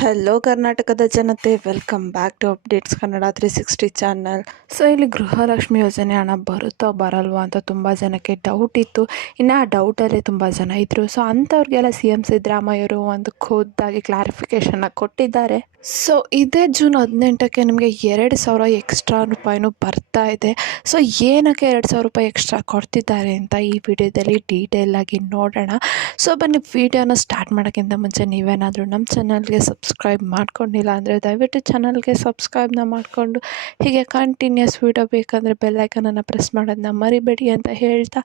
Hello ಕರ್ನಾಟಕದ ಜನತೆ, welcome back to updates Kannada 360 channel. So ಇಲ್ಲಿ ಗೃಹಲಕ್ಷ್ಮಿ ಯೋಜನೆ ಹಣ ಬರುತ್ತೋ ಬರಲ್ವಾ ಅಂತ ತುಂಬ ಜನಕ್ಕೆ ಡೌಟ್ ಇತ್ತು. ಇನ್ನು ಆ ಡೌಟಲ್ಲಿ ತುಂಬ ಜನ ಇದ್ದರು. ಸೊ ಅಂಥವ್ರಿಗೆಲ್ಲ ಸಿ ಎಮ್ ಸಿದ್ದರಾಮಯ್ಯವರು ಒಂದು ಖುದ್ದಾಗಿ ಕ್ಲಾರಿಫಿಕೇಷನ್ನ ಕೊಟ್ಟಿದ್ದಾರೆ. ಸೊ ಇದೇ ಜೂನ್ 18ಕ್ಕೆ ನಿಮಗೆ 2,000 ಎಕ್ಸ್ಟ್ರಾ ರೂಪಾಯಿನೂ ಬರ್ತಾ ಇದೆ. ಸೊ ಏನಕ್ಕೆ 2,000 ರೂಪಾಯಿ ಎಕ್ಸ್ಟ್ರಾ ಕೊಡ್ತಿದ್ದಾರೆ ಅಂತ ಈ ವಿಡಿಯೋದಲ್ಲಿ ಡೀಟೇಲಾಗಿ ನೋಡೋಣ. ಸೊ ಬನ್ನಿ, ವಿಡಿಯೋನ ಸ್ಟಾರ್ಟ್ ಮಾಡೋಕ್ಕಿಂತ ಮುಂಚೆ ನೀವೇನಾದರೂ ನಮ್ಮ ಚಾನಲ್ಗೆ ಸಬ್ಸ್ಕ್ರೈಬ್ ಮಾಡ್ಕೊಂಡಿಲ್ಲ ಅಂದರೆ ದಯವಿಟ್ಟು ಚಾನಲ್ಗೆ ಸಬ್ಸ್ಕ್ರೈಬ್ನ ಮಾಡಿಕೊಂಡು ಹೀಗೆ ಕಂಟಿನ್ಯೂಸ್ ವೀಡಿಯೋ ಬೇಕಂದರೆ ಬೆಲ್ಲೈಕನನ್ನು ಪ್ರೆಸ್ ಮಾಡೋದನ್ನ ಮರಿಬೇಡಿ ಅಂತ ಹೇಳ್ತಾ,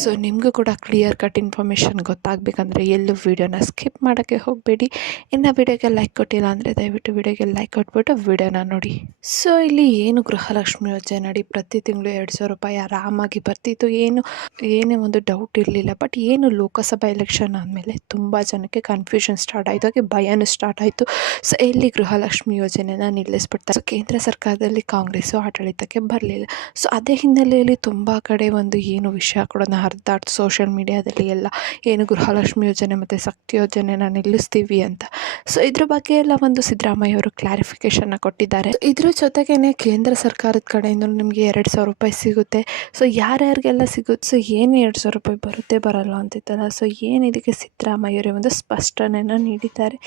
ಸೊ ನಿಮಗೂ ಕೂಡ ಕ್ಲಿಯರ್ ಕಟ್ ಇನ್ಫಾರ್ಮೇಷನ್ ಗೊತ್ತಾಗಬೇಕಂದ್ರೆ ಎಲ್ಲೂ ವೀಡಿಯೋನ ಸ್ಕಿಪ್ ಮಾಡೋಕ್ಕೆ ಹೋಗಬೇಡಿ. ಇನ್ನು ವೀಡಿಯೋಗೆ ಲೈಕ್ ಕೊಟ್ಟಿಲ್ಲ ಅಂದರೆ ದಯವಿಟ್ಟು ವೀಡಿಯೋಗೆ ಲೈಕ್ ಕೊಟ್ಬಿಟ್ಟು ವೀಡಿಯೋನ ನೋಡಿ. ಸೊ ಇಲ್ಲಿ ಏನು ಗೃಹಲಕ್ಷ್ಮಿ ಯೋಜನೆ ಅಡಿ ಪ್ರತಿ ತಿಂಗಳು 2,000 ರೂಪಾಯಿ ಆರಾಮಾಗಿ ಬರ್ತಿತ್ತು. ಏನೇ ಒಂದು ಡೌಟ್ ಇರಲಿಲ್ಲ. ಬಟ್ ಏನು ಲೋಕಸಭಾ ಎಲೆಕ್ಷನ್ ಆದಮೇಲೆ ತುಂಬ ಜನಕ್ಕೆ ಕನ್ಫ್ಯೂಷನ್ ಸ್ಟಾರ್ಟ್ ಆಯಿತು, ಹಾಗೆ ಭಯನೂ ಸ್ಟಾರ್ಟ್ ಆಯಿತು. ಸೊ ಎಲ್ಲಿ ಗೃಹಲಕ್ಷ್ಮಿ ಯೋಜನೆನ ನಿಲ್ಲಿಸ್ಬಿಡ್ತಾರೆ. ಸೊ ಕೇಂದ್ರ ಸರ್ಕಾರದಲ್ಲಿ ಕಾಂಗ್ರೆಸ್ಸು ಆಡಳಿತಕ್ಕೆ ಬರಲಿಲ್ಲ. ಸೊ ಅದೇ ಹಿನ್ನೆಲೆಯಲ್ಲಿ ತುಂಬ ಕಡೆ ಒಂದು ಏನು ವಿಷಯ ಕೂಡ ಹರಿದಾಡ್ತು ಸೋಷಿಯಲ್ ಮೀಡಿಯಾದಲ್ಲಿ ಎಲ್ಲ, ಏನು ಗೃಹಲಕ್ಷ್ಮಿ ಯೋಜನೆ ಮತ್ತು ಶಕ್ತಿ ಯೋಜನೆನ ನಿಲ್ಲಿಸ್ತೀವಿ ಅಂತ. ಸೊ ಇದ್ರ ಬಗ್ಗೆ ಎಲ್ಲ ಒಂದು ಸಿದ್ದರಾಮಯ್ಯವರು ಕ್ಲಾರಿಫಿಕೇಷನ್ನ ಕೊಟ್ಟಿದ್ದಾರೆ. ಇದ್ರ ಜೊತೆಗೇ ಕೇಂದ್ರ ಸರ್ಕಾರದ ಕಡೆಯಿಂದ ನಿಮಗೆ 2,000 ರೂಪಾಯಿ ಸಿಗುತ್ತೆ. ಸೊ ಯಾರ್ಯಾರಿಗೆಲ್ಲ ಸಿಗುತ್ತೆ, ಸೊ ಏನು 2,000 ರೂಪಾಯಿ ಬರುತ್ತೆ ಬರಲ್ಲ ಅಂತಿತ್ತಲ್ಲ, ಸೊ ಏನು ಇದಕ್ಕೆ ಸಿದ್ದರಾಮಯ್ಯರೇ ಒಂದು ಸ್ಪಷ್ಟನೆಯನ್ನು ನೀಡಿದ್ದಾರೆ.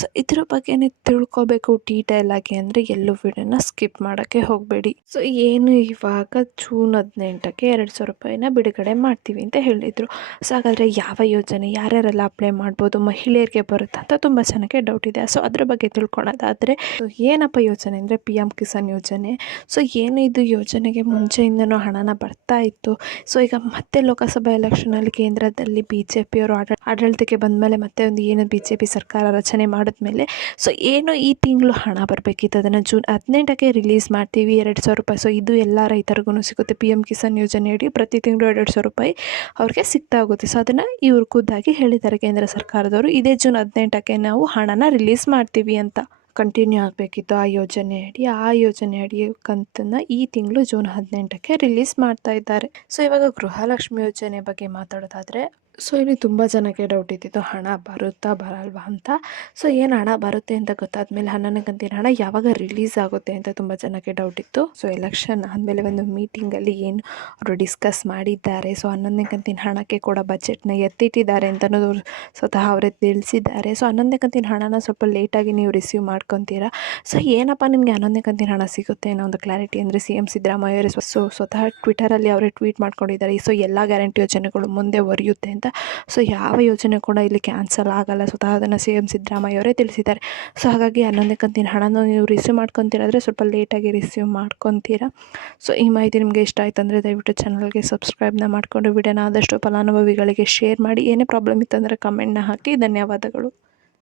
ಸೊ ಇದ್ರ ಬಗ್ಗೆನೇ ತಿಳ್ಕೊಬೇಕು ಡೀಟೇಲಾಗಿ ಅಂದರೆ ಎಲ್ಲೂ ವಿಡಿಯೋನ ಸ್ಕಿಪ್ ಮಾಡೋಕ್ಕೆ ಹೋಗಬೇಡಿ. ಸೊ ಏನು ಇವಾಗ ಜೂನ್ 18ಕ್ಕೆ 2,000 ರೂಪಾಯಿನ ಬಿಡುಗಡೆ ಮಾಡ್ತೀವಿ ಅಂತ ಹೇಳಿದರು. ಸೊ ಹಾಗಾದರೆ ಯಾವ ಯೋಜನೆ, ಯಾರ್ಯಾರೆಲ್ಲ ಅಪ್ಲೈ ಮಾಡ್ಬೋದು, ಮಹಿಳೆಯರಿಗೆ ಬರುತ್ತೆ ಅಂತ ತುಂಬ ಜನಕ್ಕೆ ಡೌಟ್ ಇದೆ. ಸೊ ಅದ್ರ ಬಗ್ಗೆ ತಿಳ್ಕೊಳ್ಳೋದಾದರೆ, ಏನಪ್ಪ ಯೋಜನೆ ಅಂದರೆ PM ಕಿಸಾನ್ ಯೋಜನೆ. ಸೊ ಏನು ಇದು ಯೋಜನೆಗೆ ಮುಂಚೆಯಿಂದನೂ ಹಣನ ಬರ್ತಾ ಇತ್ತು. ಸೊ ಈಗ ಮತ್ತೆ ಲೋಕಸಭಾ ಎಲೆಕ್ಷನಲ್ಲಿ ಕೇಂದ್ರದಲ್ಲಿ BJP ಅವರು ಆಡಳಿತಕ್ಕೆ ಬಂದ ಮೇಲೆ ಮತ್ತೆ ಒಂದು ಏನು BJP ಸರ್ಕಾರ ರಚನೆ ಮಾಡಿದ್ಮೇಲೆ ಸೊ ಏನು ಈ ತಿಂಗಳು ಹಣ ಬರಬೇಕಿತ್ತು, ಅದನ್ನು ಜೂನ್ 18ಕ್ಕೆ ರಿಲೀಸ್ ಮಾಡ್ತೀವಿ 2,000 ರೂಪಾಯಿ. ಸೊ ಇದು ಎಲ್ಲ ರೈತರಿಗೂ ಸಿಗುತ್ತೆ. PM ಕಿಸಾನ್ ಯೋಜನೆಯಡಿ ಪ್ರತಿ ತಿಂಗಳು 2,000 ರೂಪಾಯಿ ಅವ್ರಿಗೆ ಸಿಗ್ತಾ ಹೋಗುತ್ತೆ. ಸೊ ಅದನ್ನು ಇವ್ರು ಖುದ್ದಾಗಿ ಹೇಳಿದ್ದಾರೆ ಕೇಂದ್ರ ಸರ್ಕಾರದವರು, ಇದೇ ಜೂನ್ 18ಕ್ಕೆ ನಾವು ಹಣನ ರಿಲೀಸ್ ಮಾಡ್ತೀವಿ ಅಂತ. ಕಂಟಿನ್ಯೂ ಆಗಬೇಕಿತ್ತು ಆ ಯೋಜನೆ ಅಡಿ ಕಂತನ್ನು ಈ ತಿಂಗಳು ಜೂನ್ 18ಕ್ಕೆ ರಿಲೀಸ್ ಮಾಡ್ತಾ ಇದ್ದಾರೆ. ಸೊ ಇವಾಗ ಗೃಹಲಕ್ಷ್ಮಿ ಯೋಜನೆ ಬಗ್ಗೆ ಮಾತಾಡೋದಾದರೆ, ಸೊ ಇಲ್ಲಿ ತುಂಬ ಜನಕ್ಕೆ ಡೌಟ್ ಇದ್ದಿತ್ತು ಹಣ ಬರುತ್ತಾ ಬರಲ್ವಾ ಅಂತ. ಸೊ ಏನು ಹಣ ಬರುತ್ತೆ ಅಂತ ಗೊತ್ತಾದ್ಮೇಲೆ 11ನೇ ಕಂತಿನ ಹಣ ಯಾವಾಗ ರಿಲೀಸ್ ಆಗುತ್ತೆ ಅಂತ ತುಂಬ ಜನಕ್ಕೆ ಡೌಟ್ ಇತ್ತು. ಸೊ ಎಲೆಕ್ಷನ್ ಆದಮೇಲೆ ಒಂದು ಮೀಟಿಂಗಲ್ಲಿ ಏನು ಅವರು ಡಿಸ್ಕಸ್ ಮಾಡಿದ್ದಾರೆ. ಸೊ 11ನೇ ಕಂತಿನ ಹಣಕ್ಕೆ ಕೂಡ ಬಜೆಟ್ನ ಎತ್ತಿಟ್ಟಿದ್ದಾರೆ ಅಂತಲೂ ಸ್ವತಃ ಅವರೇ ತಿಳಿಸಿದ್ದಾರೆ. ಸೊ 11ನೇ ಕಂತಿನ ಹಣನ ಸ್ವಲ್ಪ ಲೇಟಾಗಿ ನೀವು ರಿಸೀವ್ ಮಾಡ್ಕೊತೀರಾ. ಸೊ ಏನಪ್ಪ ನಿಮಗೆ 11ನೇ ಕಂತಿನ ಹಣ ಸಿಗುತ್ತೆ ಅನ್ನೋ ಒಂದು ಕ್ಲಾರಿಟಿ ಅಂದರೆ CM ಸಿದ್ದರಾಮಯ್ಯ ಅವರೇ ಸ್ವತಃ ಟ್ವಿಟರಲ್ಲಿ ಅವರೇ ಟ್ವೀಟ್ ಮಾಡ್ಕೊಂಡಿದ್ದಾರೆ. ಸೊ ಎಲ್ಲ ಗ್ಯಾರಂಟಿ ಯೋಜನೆಗಳು ಮುಂದೆ ಒರೆಯುತ್ತೆ ಅಂತ. ಸೊ ಯಾವ ಯೋಜನೆ ಕೂಡ ಇಲ್ಲಿ ಕ್ಯಾನ್ಸಲ್ ಆಗಲ್ಲ, ಸ್ವತಃ ಅದನ್ನು CM ಸಿದ್ದರಾಮಯ್ಯ ಅವರೇ ತಿಳಿಸಿದ್ದಾರೆ. ಸೊ ಹಾಗಾಗಿ 11ನೇ ಕಂತಿನ ಹಣನ ನೀವು ರಿಸೀವ್ ಮಾಡ್ಕೊತೀರಾದರೆ ಸ್ವಲ್ಪ ಲೇಟಾಗಿ ರಿಸೀವ್ ಮಾಡ್ಕೊತೀರಾ. ಸೊ ಈ ಮಾಹಿತಿ ನಿಮಗೆ ಇಷ್ಟ ಆಯ್ತು ಅಂದರೆ ದಯವಿಟ್ಟು ಚಾನಲ್ಗೆ ಸಬ್ಸ್ಕ್ರೈಬ್ನ ಮಾಡಿಕೊಂಡು ವಿಡಿಯೋನ ಆದಷ್ಟು ಫಲಾನುಭವಿಗಳಿಗೆ ಶೇರ್ ಮಾಡಿ. ಏನೇ ಪ್ರಾಬ್ಲಮ್ ಇತ್ತು ಅಂದರೆ ಕಮೆಂಟ್ನ ಹಾಕಿ. ಧನ್ಯವಾದಗಳು.